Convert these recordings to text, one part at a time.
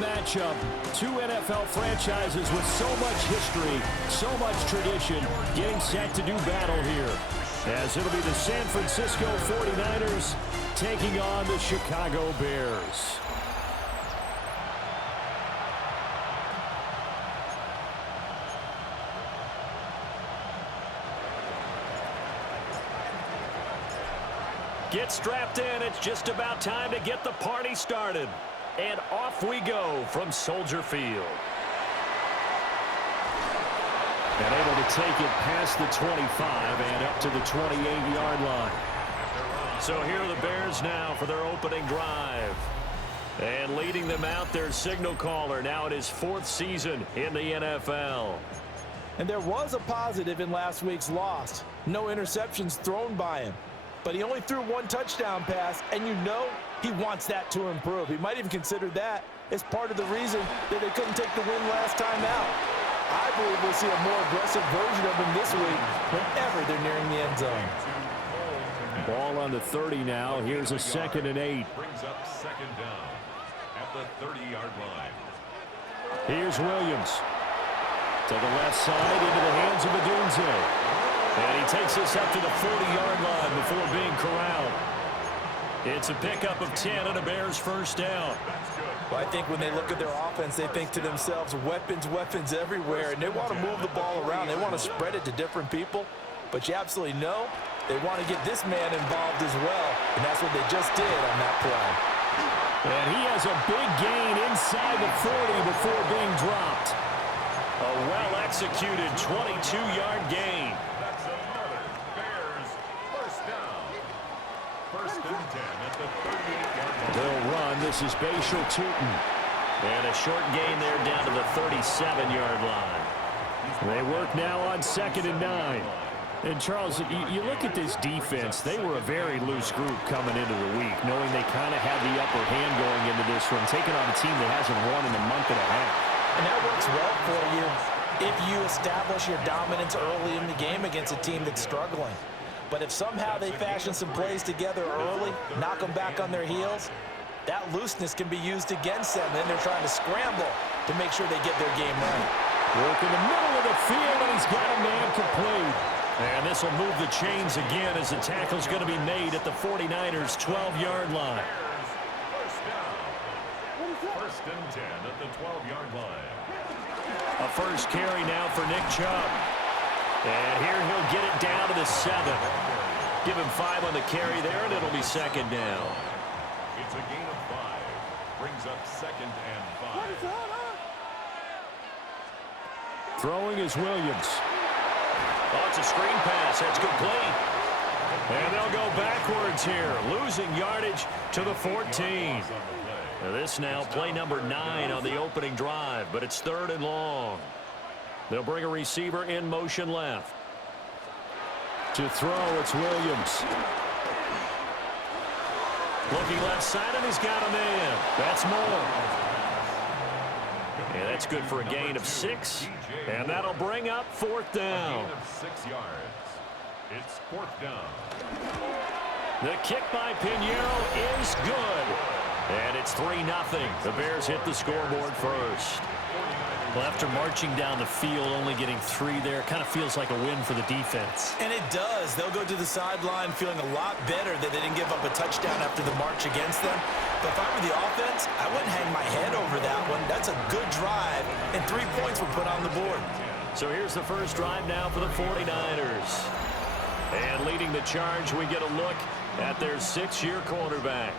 matchup. Two NFL franchises with so much history, so much tradition, getting set to do battle here. As it'll be the San Francisco 49ers taking on the Chicago Bears. Get strapped in. It's just about time to get the party started. And off we go from Soldier Field. And able to take it past the 25 and up to the 28-yard line. So here are the Bears now for their opening drive. And leading them out, their signal caller. Now in his fourth season in the NFL. And there was a positive in last week's loss. No interceptions thrown by him. But he only threw one touchdown pass, and you know he wants that to improve. He might even consider that as part of the reason that they couldn't take the win last time out. I believe we'll see a more aggressive version of him this week whenever they're nearing the end zone. Ball on the 30 now. Here's a 2nd and 8. Brings up second down at the 30-yard line. Here's Williams. To the left side into the hands of Adunze. And he takes us up to the 40-yard line before being corralled. It's a pickup of 10 and a Bears first down. Well, I think when they look at their offense, they think to themselves, weapons, weapons everywhere. And they want to move the ball around. They want to spread it to different people. But you absolutely know they want to get this man involved as well. And that's what they just did on that play. And he has a big gain inside the 40 before being dropped. A well-executed 22-yard gain. They'll run. This is Bashal Tootin. And a short gain there down to the 37-yard line. They work now on 2nd and 9. And, Charles, you look at this defense, they were a very loose group coming into the week, knowing they kind of had the upper hand going into this one, taking on a team that hasn't won in a month and a half. And that works well for you if you establish your dominance early in the game against a team that's struggling. But if somehow they fashion some plays together early, knock them back on their heels, that looseness can be used against them. Then they're trying to scramble to make sure they get their game right. Work in the middle of the field, and he's got a man complete. And this will move the chains again as the tackle's going to be made at the 49ers' 12-yard line. First and 10 at the 12-yard line. A first carry now for Nick Chubb. And here he'll get it down to the 7. Give him 5 on the carry there, and it'll be 2nd down. It's a gain of 5. Brings up 2nd and 5. Throwing is Williams. Oh, it's a screen pass. That's complete. And they'll go backwards here, losing yardage to the 14. Now this now play number 9 on the opening drive, but it's 3rd and long. They'll bring a receiver in motion left. To throw, it's Williams. Looking left side, and he's got a man. That's Moore. And that's good for a gain of 6. And that'll bring up 4th down. A gain of 6 yards. It's 4th down. The kick by Pinheiro is good. And it's 3-0. The Bears hit the scoreboard first. Well, after marching down the field, only getting 3 there, kind of feels like a win for the defense. And it does. They'll go to the sideline feeling a lot better that they didn't give up a touchdown after the march against them. But if I were the offense, I wouldn't hang my head over that one. That's a good drive, and 3 points were put on the board. So here's the first drive now for the 49ers. And leading the charge, we get a look at their 6-year quarterback.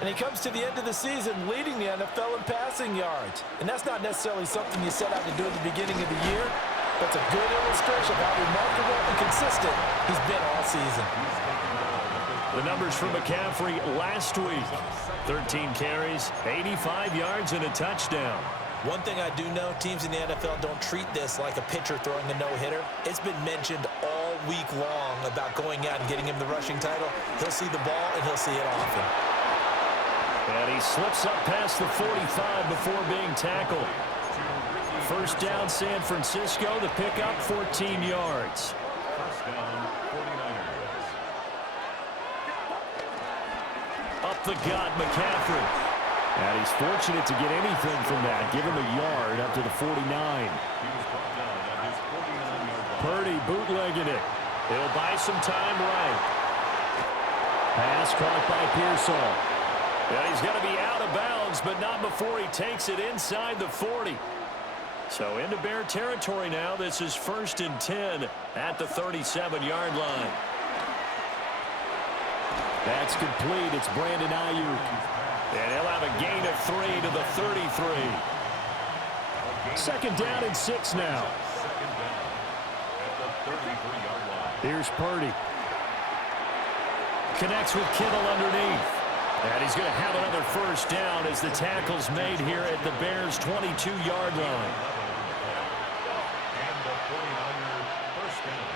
And he comes to the end of the season leading the NFL in passing yards. And that's not necessarily something you set out to do at the beginning of the year, but it's a good illustration of how remarkable and consistent he's been all season. The numbers from McCaffrey last week. 13 carries, 85 yards, and a touchdown. One thing I do know, teams in the NFL don't treat this like a pitcher throwing a no-hitter. It's been mentioned all week long about going out and getting him the rushing title. He'll see the ball, and he'll see it often. And he slips up past the 45 before being tackled. First down, San Francisco. The pickup, 14 yards. First down, 49ers. Up the gut, McCaffrey. And he's fortunate to get anything from that. Give him a yard up to the 49. He was brought down at his 49-yard line. Purdy bootlegging it. He'll buy some time right. Pass caught by Pearsall. Yeah, he's going to be out of bounds, but not before he takes it inside the 40. So into Bear territory now. This is 1st and 10 at the 37-yard line. That's complete. It's Brandon Ayuk. And he'll have a gain of 3 to the 33. 2nd down and 6 now. 2nd down at the 33-yard line. Here's Purdy. Connects with Kittle underneath. And he's going to have another 1st down as the tackle's made here at the Bears' 22-yard line. And the 49er 1st down.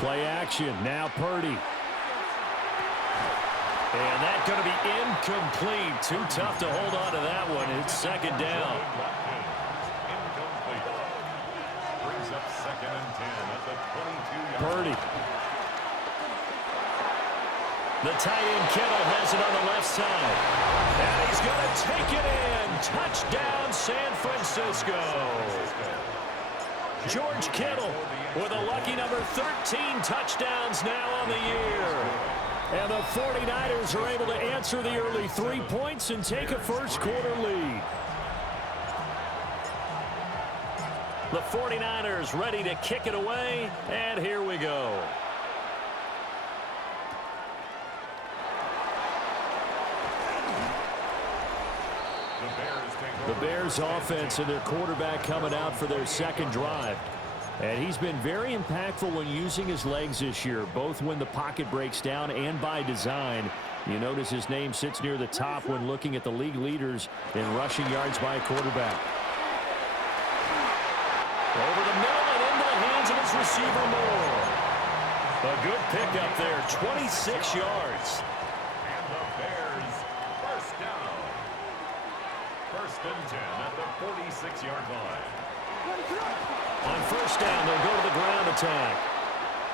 Play action. Now Purdy. And that's going to be incomplete. Too tough to hold on to that one. It's 2nd down. Incomplete. Brings up 2nd and 10 at the 22-yard line. Purdy. The tight end Kittle has it on the left side. And he's going to take it in. Touchdown, San Francisco. George Kittle with a lucky number 13 touchdowns now on the year. And the 49ers are able to answer the early 3 points and take a first-quarter lead. The 49ers ready to kick it away, and here we go. The Bears offense and their quarterback coming out for their 2nd drive. And he's been very impactful when using his legs this year, both when the pocket breaks down and by design. You notice his name sits near the top when looking at the league leaders in rushing yards by a quarterback. Over the middle and into the hands of his receiver Moore. A good pickup there, 26 yards. And the Bears 1st down. 1st and 10 at the 46-yard line. On 1st down, they'll go to the ground attack.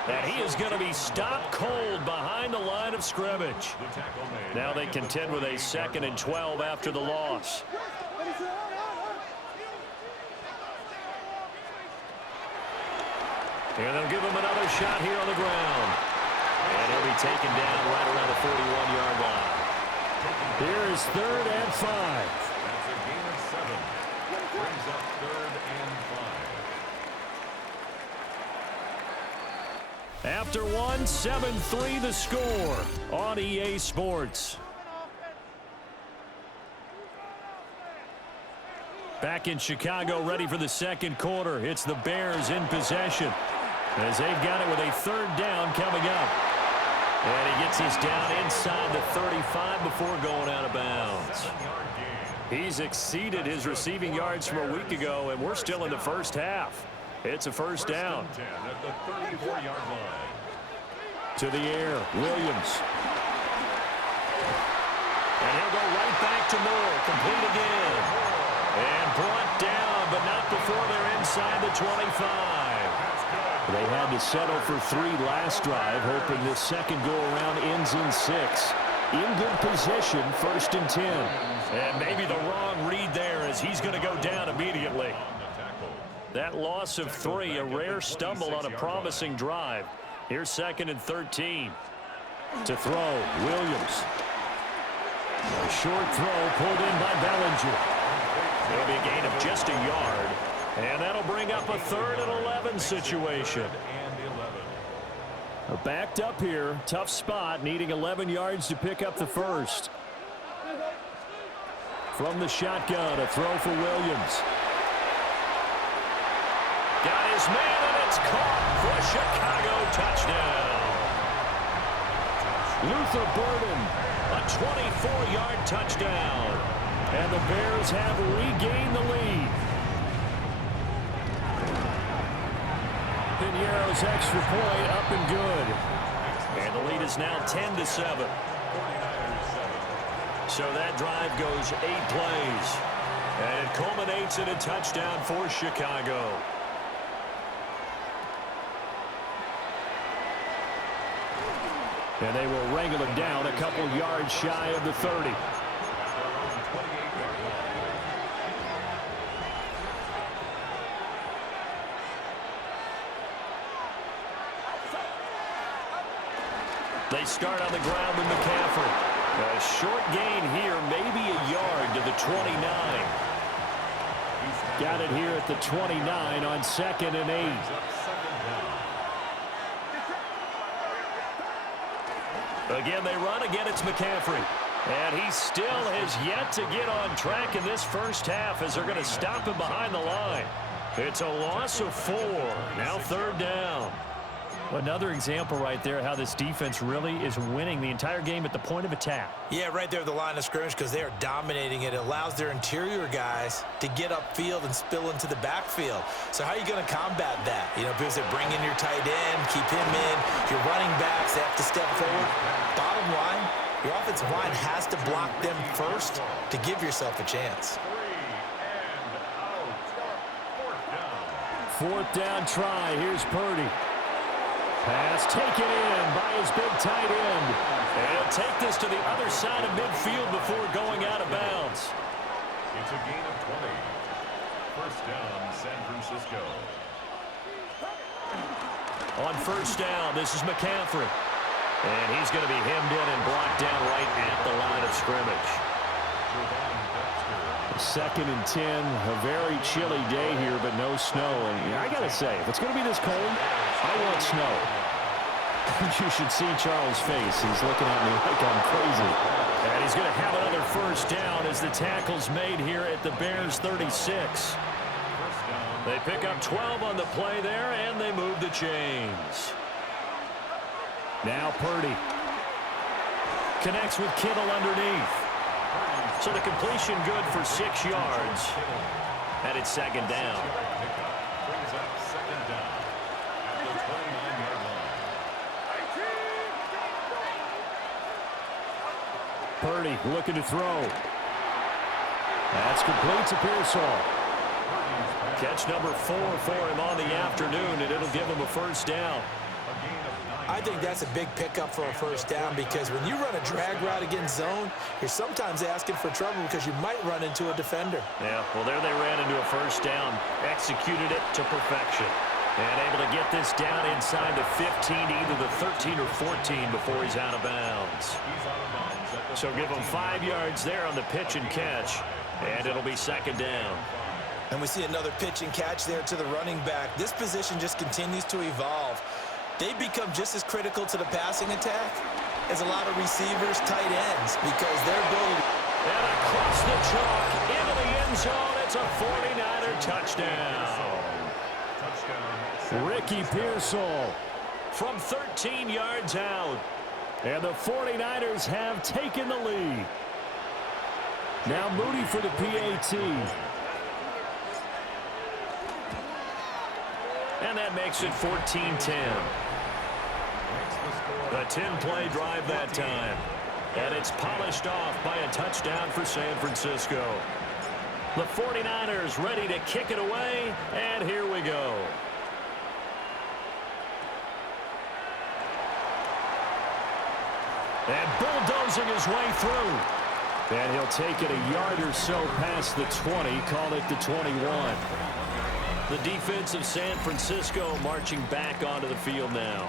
And he is going to be stopped cold behind the line of scrimmage. Now they contend with a 2nd and 12 after the loss. And they'll give him another shot here on the ground. And he'll be taken down right around the 41-yard line. Here is 3rd and 5. That's a gain of 7. Brings up 3rd and 5. After one, 7-3 the score on EA Sports. Back in Chicago, ready for the 2nd quarter. It's the Bears in possession as they've got it with a 3rd down coming up. And he gets us down inside the 35 before going out of bounds. He's exceeded his receiving yards from a week ago, and we're still in the 1st half. It's a 1st down. 10 at the 34-yard line. To the air, Williams. And he'll go right back to Moore, complete again. And brought down, but not before they're inside the 25. They had to settle for 3 last drive, hoping this 2nd go-around ends in 6. In good position, 1st and 10. And maybe the wrong read there as he's going to go down immediately. That loss of 3, a rare stumble on a promising drive. Here's 2nd and 13. To throw, Williams. A short throw pulled in by Bellinger. It'll be a gain of just a yard. And that'll bring up a 3rd and 11 situation. Backed up here, tough spot, needing 11 yards to pick up the 1st. From the shotgun, a throw for Williams. Got his man, and it's caught for a Chicago touchdown. Luther Burden, a 24-yard touchdown. And the Bears have regained the lead. Piñeiro's extra point up and good. And the lead is now 10-7. So that drive goes 8 plays. And it culminates in a touchdown for Chicago. And they will wrangle it down a couple yards shy of the 30. They start on the ground with McCaffrey. A short gain here, maybe a yard to the 29. Got it here at the 29 on 2nd and 8. Again, they run. Again, it's McCaffrey. And he still has yet to get on track in this first half as they're going to stop him behind the line. It's a loss of 4. Now 3rd down. Another example right there how this defense really is winning the entire game at the point of attack. Yeah, right there at the line of scrimmage because they are dominating it. It allows their interior guys to get upfield and spill into the backfield. So how are you going to combat that? You know, because they bring in your tight end, keep him in. Your running backs, they have to step forward. Bottom line, your offensive line has to block them first to give yourself a chance. 4th down try. Here's Purdy. Pass taken in by his big tight end. And he'll take this to the other side of midfield before going out of bounds. It's a gain of 20. 1st down, San Francisco. On 1st down, this is McCaffrey. And he's going to be hemmed in and blocked down right at the line of scrimmage. 2nd and 10, a very chilly day here, but no snow. And I got to say, if it's going to be this cold, I want snow. You should see Charles' face. He's looking at me like I'm crazy. And he's going to have another 1st down as the tackle's made here at the Bears' 36. They pick up 12 on the play there, and they move the chains. Now Purdy connects with Kittle underneath. So the completion good for 6 yards. And it's 2nd down. Brings up 2nd down at the 29-yard line. Purdy looking to throw. That's complete to Pearsall. Catch number 4 for him on the afternoon, and it'll give him a 1st down. I think that's a big pickup for a 1st down because when you run a drag route against zone, you're sometimes asking for trouble because you might run into a defender. Yeah, well, there they ran into a 1st down, executed it to perfection, and able to get this down inside the 15, either the 13 or 14 before he's out of bounds. So give him 5 yards there on the pitch and catch, and it'll be 2nd down. And we see another pitch and catch there to the running back. This position just continues to evolve. They become just as critical to the passing attack as a lot of receivers, tight ends, because their ability. And across the chalk, into the end zone, it's a 49er touchdown. Ricky Pearsall from 13 yards out. And the 49ers have taken the lead. Now Moody for the PAT. And that makes it 14-10. A 10-play drive that time. And it's polished off by a touchdown for San Francisco. The 49ers ready to kick it away, and here we go. And bulldozing his way through. And he'll take it a yard or so past the 20, call it the 21. The defense of San Francisco marching back onto the field now.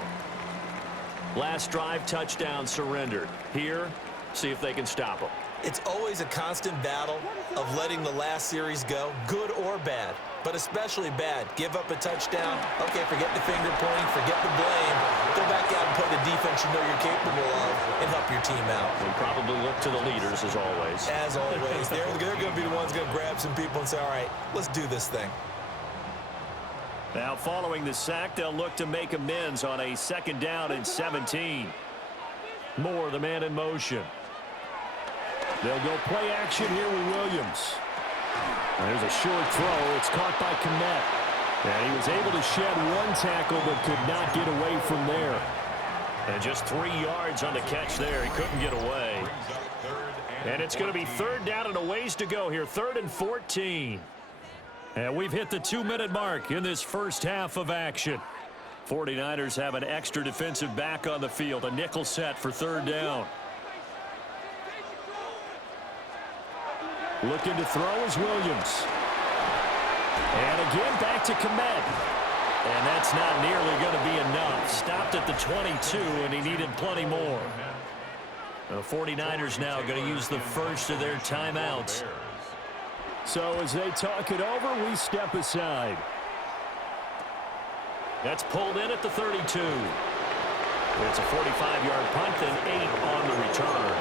Last drive, touchdown surrendered. Here, see if they can stop them. It's always a constant battle of letting the last series go, good or bad, but especially bad. Give up a touchdown. Okay, forget the finger pointing, forget the blame. Go back out and play the defense you know you're capable of and help your team out. And probably look to the leaders as always. As always. They're going to be the ones going to grab some people and say, all right, let's do this thing. Now following the sack, they'll look to make amends on a 2nd down and 17. Moore, the man in motion. They'll go play action here with Williams. There's a short throw. It's caught by Kmet. And he was able to shed 1 tackle but could not get away from there. And just 3 yards on the catch there. He couldn't get away. And it's going to be 3rd down and a ways to go here. 3rd and 14. And we've hit the 2-minute mark in this first half of action. 49ers have an extra defensive back on the field. A nickel set for third down. Looking to throw is Williams. And again, back to Komet. And that's not nearly going to be enough. Stopped at the 22, and he needed plenty more. The 49ers now going to use the first of their timeouts. So as they talk it over, we step aside. That's pulled in at the 32. It's a 45-yard punt and 8 on the return.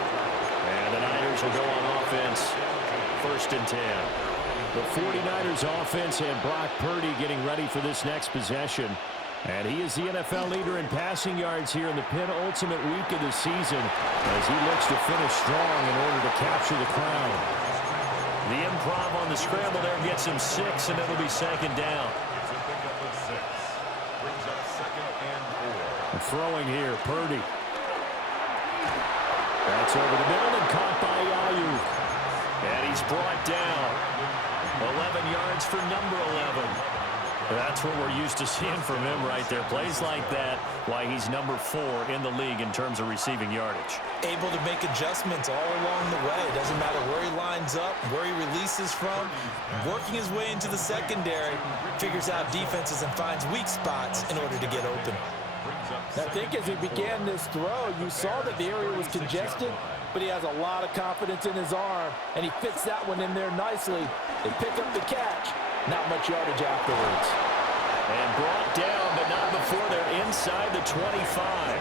And the Niners will go on offense. First and 10. The 49ers offense and Brock Purdy getting ready for this next possession. And he is the NFL leader in passing yards here in the penultimate week of the season as he looks to finish strong in order to capture the crown. The improv on the scramble there gets him 6, and it'll be second down. It's a pickup of 6. Brings up second and 4. Throwing here, Purdy. That's over the middle and caught by Ayuk. And he's brought down. 11 yards for number 11. That's what we're used to seeing from him right there. Plays like that, why he's number 4 in the league in terms of receiving yardage. Able to make adjustments all along the way. Doesn't matter where he lines up, where he releases from. Working his way into the secondary, figures out defenses and finds weak spots in order to get open. I think as he began this throw, you saw that the area was congested, but he has a lot of confidence in his arm, and he fits that one in there nicely. They pick up the catch. Not much yardage afterwards. And brought down, but not before they're inside the 25.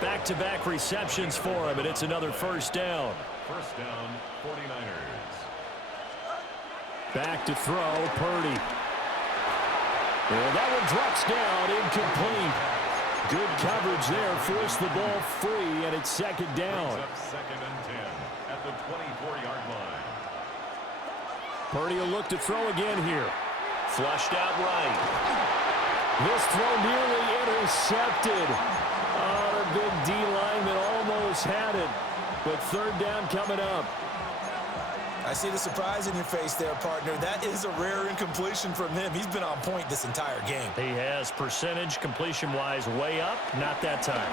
Back-to-back receptions for him, and it's another first down. First down, 49ers. Back to throw, Purdy. And that one drops down, incomplete. Good coverage there, forced the ball free, and it's second down. Brings up second and 10 at the 24-yard line. Purdy will look to throw again here. Flushed out right. This throw nearly intercepted. Oh, the big D lineman almost had it. But third down coming up. I see the surprise in your face there, partner. That is a rare incompletion from him. He's been on point this entire game. He has percentage completion-wise way up. Not that time.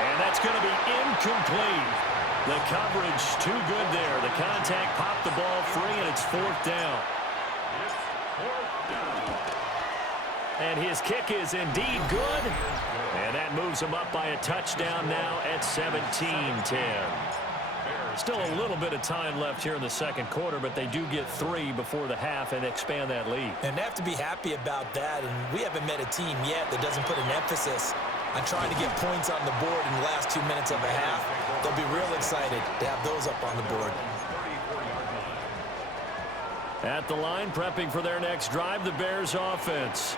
And that's going to be incomplete. The coverage too good there. The contact popped the ball free, and it's fourth down. It's fourth down. And his kick is indeed good. And that moves him up by a touchdown now at 17-10. Still a little bit of time left here in the second quarter, but they do get 3 before the half and expand that lead. And they have to be happy about that. And we haven't met a team yet that doesn't put an emphasis on trying to get points on the board in the last 2 minutes of a half. They'll be real excited to have those up on the board. At the line, prepping for their next drive, the Bears offense.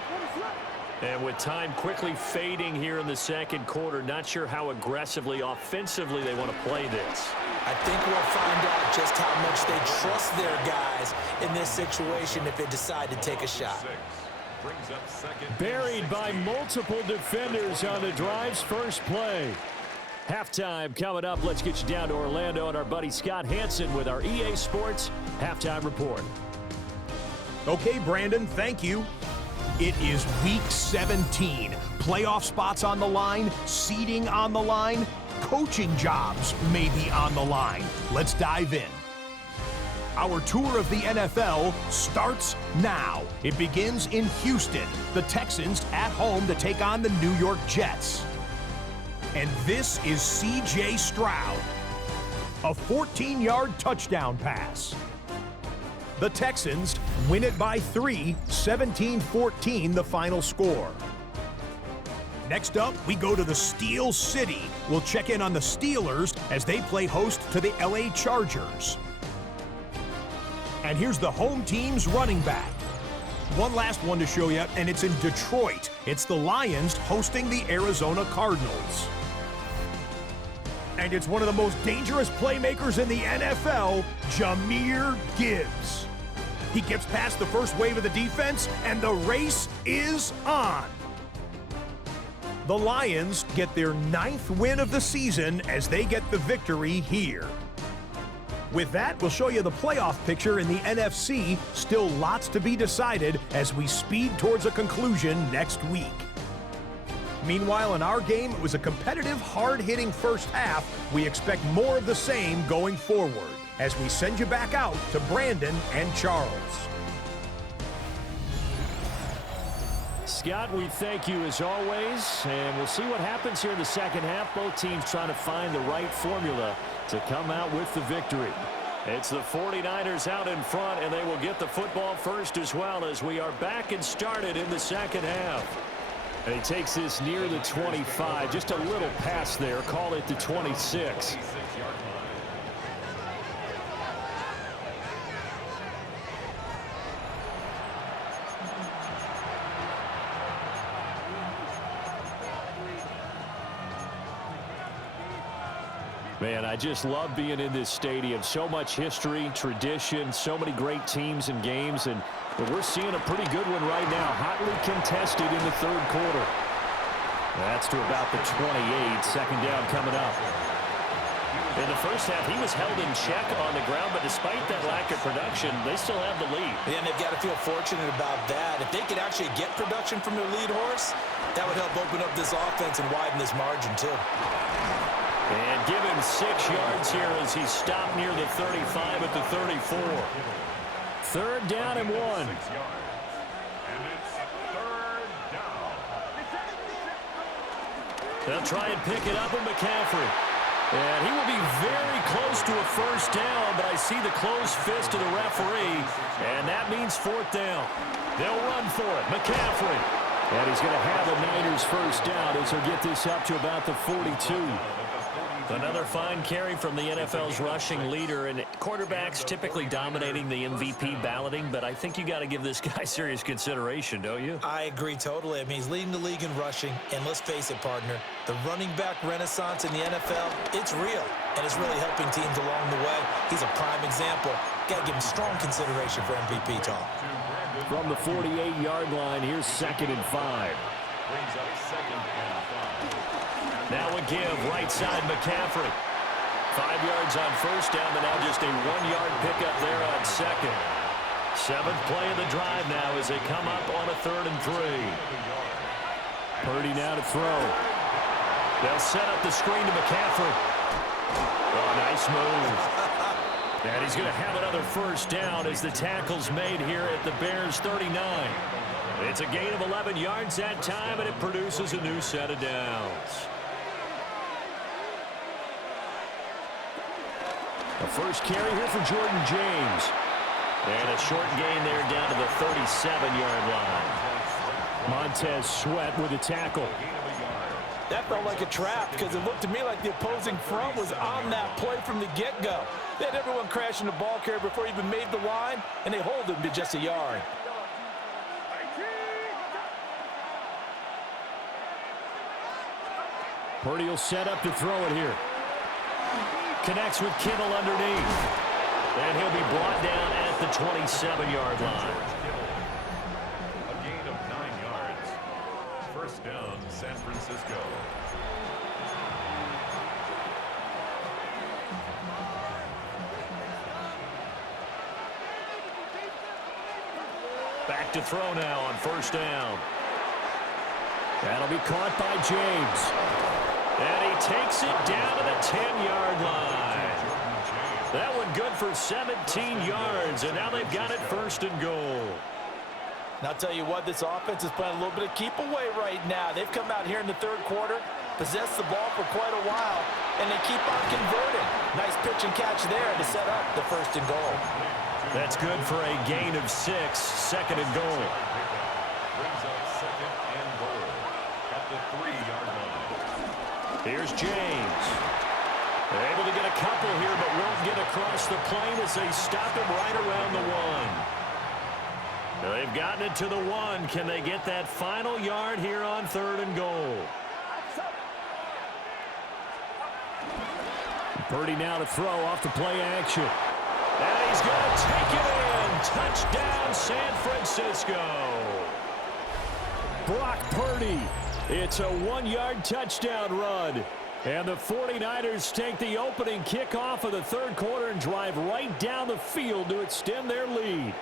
And with time quickly fading here in the second quarter, not sure how aggressively, offensively they want to play this. I think we'll find out just how much they trust their guys in this situation if they decide to take a shot. Buried by multiple defenders on the drive's first play. Halftime coming up. Let's get you down to Orlando and our buddy Scott Hansen with our EA Sports Halftime Report. Okay, Brandon, thank you. It is Week 17. Playoff spots on the line, seeding on the line, coaching jobs may be on the line. Let's dive in. Our tour of the NFL starts now. It begins in Houston. The Texans at home to take on the New York Jets. And this is C.J. Stroud. A 14-yard touchdown pass. The Texans win it by 3, 17-14 the final score. Next up, we go to the Steel City. We'll check in on the Steelers as they play host to the LA Chargers. And here's the home team's running back. One last one to show you, and it's in Detroit. It's the Lions hosting the Arizona Cardinals. And it's one of the most dangerous playmakers in the NFL, Jahmyr Gibbs. He gets past the first wave of the defense, and the race is on. The Lions get their 9th win of the season as they get the victory here. With that, we'll show you the playoff picture in the NFC. Still lots to be decided as we speed towards a conclusion next week. Meanwhile, in our game, it was a competitive, hard-hitting first half. We expect more of the same going forward as we send you back out to Brandon and Charles. Scott, we thank you as always, and we'll see what happens here in the second half. Both teams trying to find the right formula to come out with the victory. It's the 49ers out in front, and they will get the football first as well as we are back and started in the second half. And he takes this near the 25, just a little pass there, call it the 26. Man, I just love being in this stadium. So much history, tradition, so many great teams and games, and we're seeing a pretty good one right now. Hotly contested in the third quarter. That's to about the 28. Second down coming up. In the first half, he was held in check on the ground, but despite that lack of production, they still have the lead. Yeah, and they've got to feel fortunate about that. If they could actually get production from their lead horse, that would help open up this offense and widen this margin, too. And give him 6 yards here as he stopped near the 35 at the 34. Third down and 1. And it's third down. They'll try and pick it up with McCaffrey. And he will be very close to a first down, but I see the closed fist of the referee, and that means fourth down. They'll run for it. McCaffrey. And he's going to have the Niners first down as he'll get this up to about the 42. Another fine carry from the NFL's rushing leader, and quarterbacks typically dominating the MVP balloting, but I think you got to give this guy serious consideration, don't you? I agree totally. I mean, he's leading the league in rushing, and let's face it, partner, the running back renaissance in the NFL, it's real, and it's really helping teams along the way. He's a prime example. Got to give him strong consideration for MVP talk. From the 48-yard line, here's 2nd and 5. Brings up 2nd and 5. Now a give, right side McCaffrey. 5 yards on first down, but now just a 1-yard pickup there on second. 7th play of the drive now as they come up on a 3rd and 3. Purdy now to throw. They'll set up the screen to McCaffrey. Oh, nice move. And he's going to have another first down as the tackle's made here at the Bears' 39. It's a gain of 11 yards that time, and it produces a new set of downs. A first carry here for Jordan James. And a short gain there down to the 37-yard line. Montez Sweat with a tackle. That felt like a trap because it looked to me like the opposing front was on that play from the get-go. They had everyone crashing the ball carrier before he even made the line, and they hold him to just a yard. Purdy will set up to throw it here. Connects with Kittle underneath. And he'll be brought down at the 27-yard line. A gain of 9 yards. First down, San Francisco. Back to throw now on first down. That'll be caught by James. And he takes it down to the 10-yard line. That one good for 17 yards, and now they've got it first and goal. And I'll tell you what, this offense is playing a little bit of keep away right now. They've come out here in the third quarter, possessed the ball for quite a while, and they keep on converting. Nice pitch and catch there to set up the first and goal. That's good for a gain of 6, 2nd and goal. Brings up 2nd and goal at the 3-yard line. Here's James. They're able to get a couple here, but won't get across the plane as they stop him right around the 1. They've gotten it to the 1. Can they get that final yard here on 3rd and goal? Purdy now to throw off the play action. And he's going to take it in. Touchdown, San Francisco. Brock Purdy. It's a 1-yard touchdown run. And the 49ers take the opening kickoff of the third quarter and drive right down the field to extend their lead.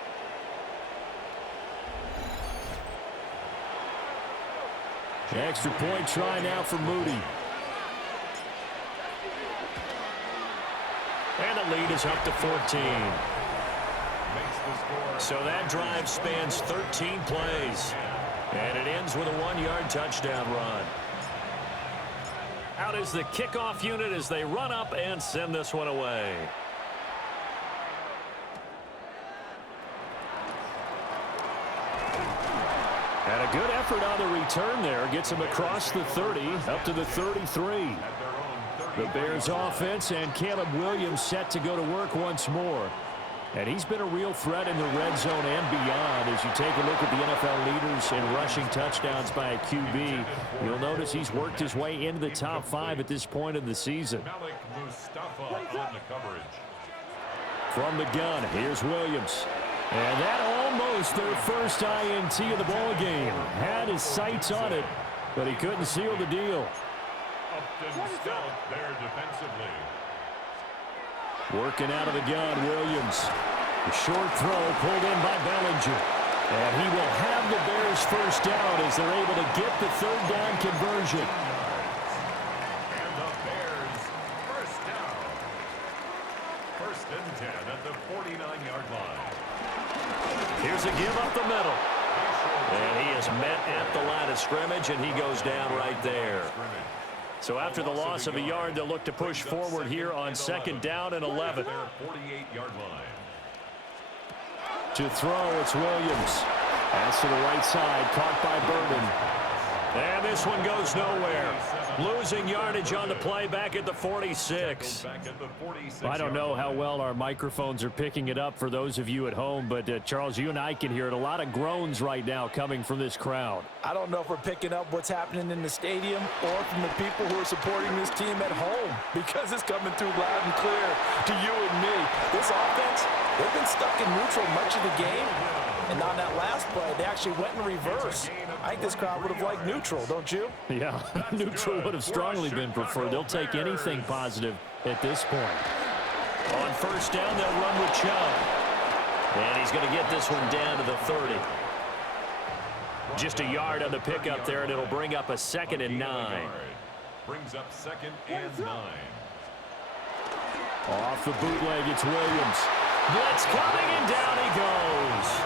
Extra point try now for Moody. And the lead is up to 14. So that drive spans 13 plays. And it ends with a 1-yard touchdown run. Out is the kickoff unit as they run up and send this one away. And a good effort on the return there. Gets him across the 30, up to the 33. The Bears offense and Caleb Williams set to go to work once more. And he's been a real threat in the red zone and beyond. As you take a look at the NFL leaders in rushing touchdowns by a QB, you'll notice he's worked his way into the top 5 at this point in the season. From the gun, here's Williams. And that almost their first INT of the ball game. Had his sights on it, but he couldn't seal the deal. There defensively. Working out of the gun, Williams. The short throw pulled in by Bellinger. And he will have the Bears first down as they're able to get the third down conversion. And the Bears first down. First and 10 at the 49-yard line. Here's a give up the middle. And he is met at the line of scrimmage, and he goes down right there. So after the loss of a yard, they'll look to push forward here on second down and 11. 48-yard line. To throw, it's Williams. Pass to the right side, caught by Burden. And this one goes nowhere. Losing yardage on the play back at the 46. I don't know how well our microphones are picking it up for those of you at home, but Charles, you and I can hear it. A lot of groans right now coming from this crowd. I don't know if we're picking up what's happening in the stadium or from the people who are supporting this team at home, because it's coming through loud and clear to you and me. This offense, they've been stuck in neutral much of the game. And on that last play, they actually went in reverse. I think this crowd would have liked neutral, don't you? Yeah, neutral would have strongly been preferred. They'll take anything positive at this point. On first down, they'll run with Chubb. And he's going to get this one down to the 30. Just a yard on the pickup there, and it'll bring up a 2nd and 9. Brings up 2nd and 9. Off the bootleg, it's Williams. Blitz coming, and down he goes.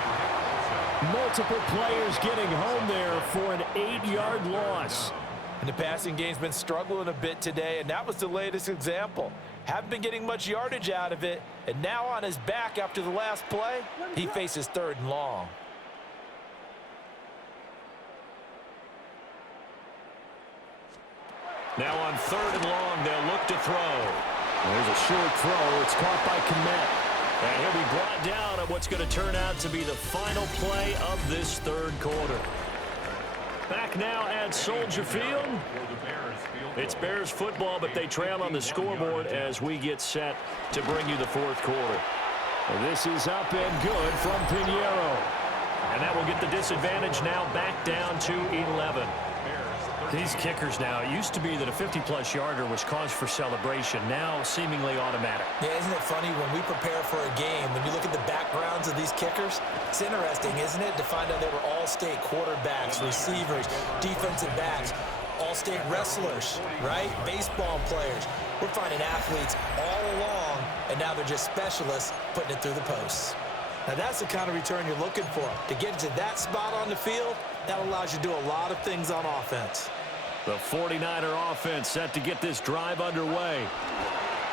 Multiple players getting home there for an 8-yard loss. And the passing game's been struggling a bit today, and that was the latest example. Haven't been getting much yardage out of it, and now on his back after the last play, he faces 3rd and long. Now on 3rd and long, they'll look to throw. There's a short throw. It's caught by Kmet. And he'll be brought down on what's going to turn out to be the final play of this 3rd quarter. Back now at Soldier Field. It's Bears football, but they trail on the scoreboard as we get set to bring you the 4th quarter. This is up and good from Pinheiro. And that will get the disadvantage now back down to 11. These kickers now, it used to be that a 50-plus yarder was cause for celebration, now seemingly automatic. Yeah, isn't it funny when we prepare for a game, when you look at the backgrounds of these kickers, it's interesting, isn't it, to find out they were all-state quarterbacks, receivers, defensive backs, all-state wrestlers, right? Baseball players. We're finding athletes all along, and now they're just specialists putting it through the posts. Now that's the kind of return you're looking for. To get to that spot on the field, that allows you to do a lot of things on offense. The 49er offense set to get this drive underway.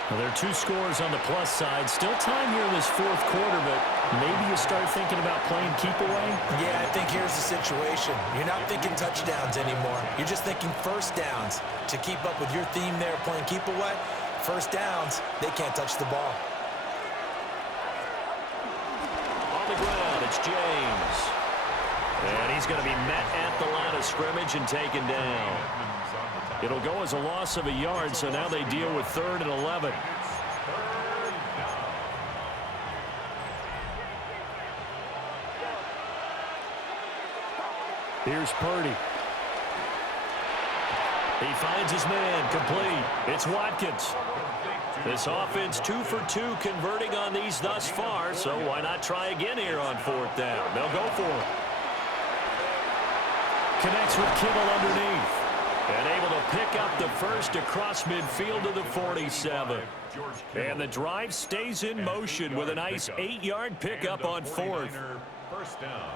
Well, there are 2 scores on the plus side. Still time here in this 4th quarter, but maybe you start thinking about playing keep away? Yeah, I think here's the situation. You're not thinking touchdowns anymore. You're just thinking first downs. To keep up with your theme there, playing keep away, first downs, they can't touch the ball. On the ground, it's James. And he's going to be met at the line of scrimmage and taken down. It'll go as a loss of a yard, so now they deal with 3rd and 11. Here's Purdy. He finds his man, complete. It's Watkins. This offense 2 for 2 converting on these thus far, so why not try again here on 4th down? They'll go for it. Connects with Kittle underneath. And able to pick up the first across midfield to the 47. And the drive stays in motion with a nice 8-yard pickup on 4th. First down.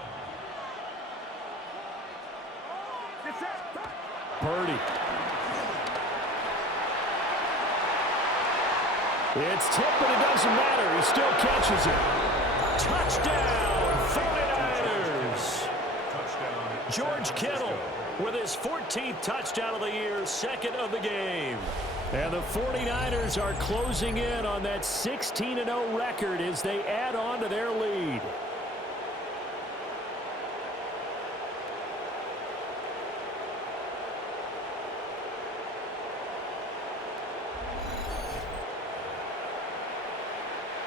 Purdy. It's tipped, but it doesn't matter. He still catches it. Touchdown, 49ers. George Kittle with his 14th touchdown of the year, 2nd of the game. And the 49ers are closing in on that 16-0 record as they add on to their lead.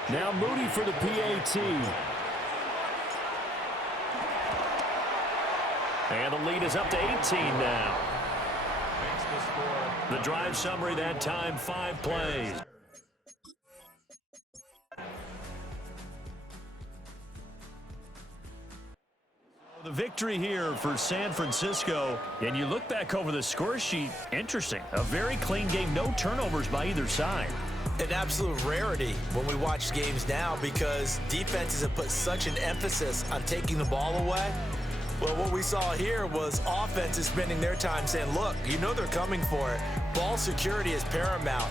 Now Moody for the PAT. And the lead is up to 18 now. The drive summary that time, 5 plays. The victory here for San Francisco. And you look back over the score sheet, interesting. A very clean game, no turnovers by either side. An absolute rarity when we watch games now because defenses have put such an emphasis on taking the ball away. Well, what we saw here was offenses spending their time saying, look, you know they're coming for it. Ball security is paramount.